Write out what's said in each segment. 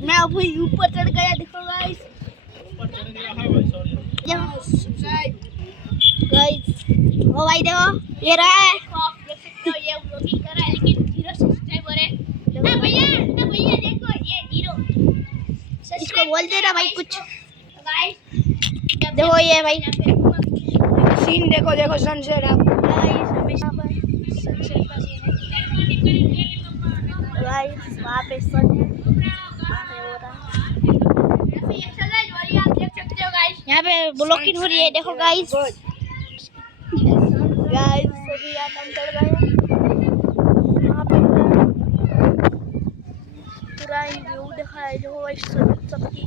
मैं अब ऊपर चढ़ गया, देखो गाइस। गाइस ओ भाई देखो ये रहा है, आप देख सकते हो ये व्लॉगिंग कर रहा है लेकिन 0 सब्सक्राइबर है ना भैया देखो ये 0। इसको बोल देना भाई कुछ। गाइस देखो ये भाई सीन देखो, देखो सनसेट। आप गाइस हमेशा पर सनसेट का सीन है गाइस, वहाँ पे सन है, वहाँ पे हो रहा है, आप देख सकते हो गाइस। यहाँ पे ब्लॉकिंग हो रही है, देखो गाइस। गाइस सभी आदम चढ़ गए, यहाँ पे पूरा व्यू दिखा है जो सबकी।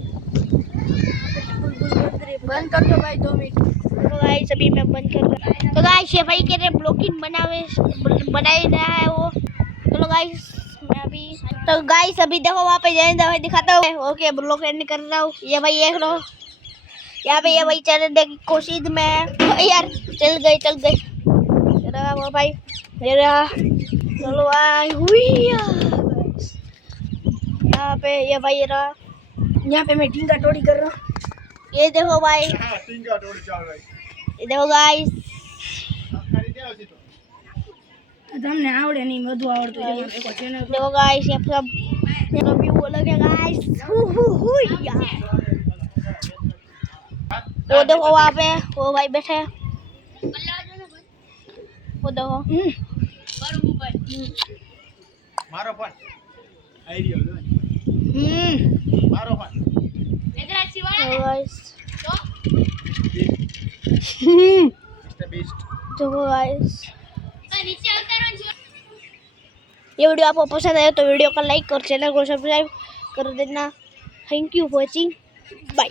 बंद कर दो भाई 2 मिनट। तो गाइस अभी मैं बंद कर रहा हूँ। तो गाइस ये भाई कह रहे ब्लॉकिंग बनाई रहा है वो। चलो गाइस मैं अभी, तो गाइस अभी देखो वहाँ पे जाए भाई दिखाता हूँ। ओके ब्लॉक एंड कर रहा हूँ। ये भाई देख लो यहाँ पे ये भाई चढ़ने की कोशिश में है यार, चल गई वो भाई ये रहा। चलो यहाँ पे ये भाई रहा, यहाँ पे मैं टींगा टोड़ी कर रहा हूँ। ये देखो भाई, ये देखो गाइस, તમને આવડે નહીં, બધું આવડતું છે। देखो गाइस ये सब व्यू अलग है गाइस। वो देखो वहाँ पे वो भाई बैठे हैं, वो देखो मारो फोन आईडिया मारो फोन इधर अच्छी वाला है गाइस। मिस्टर बीस्ट देखो गाइस नीचे उतरो। ये वीडियो आपको पसंद आया तो वीडियो को लाइक और चैनल को सब्सक्राइब कर देना। Thank you for watching, bye.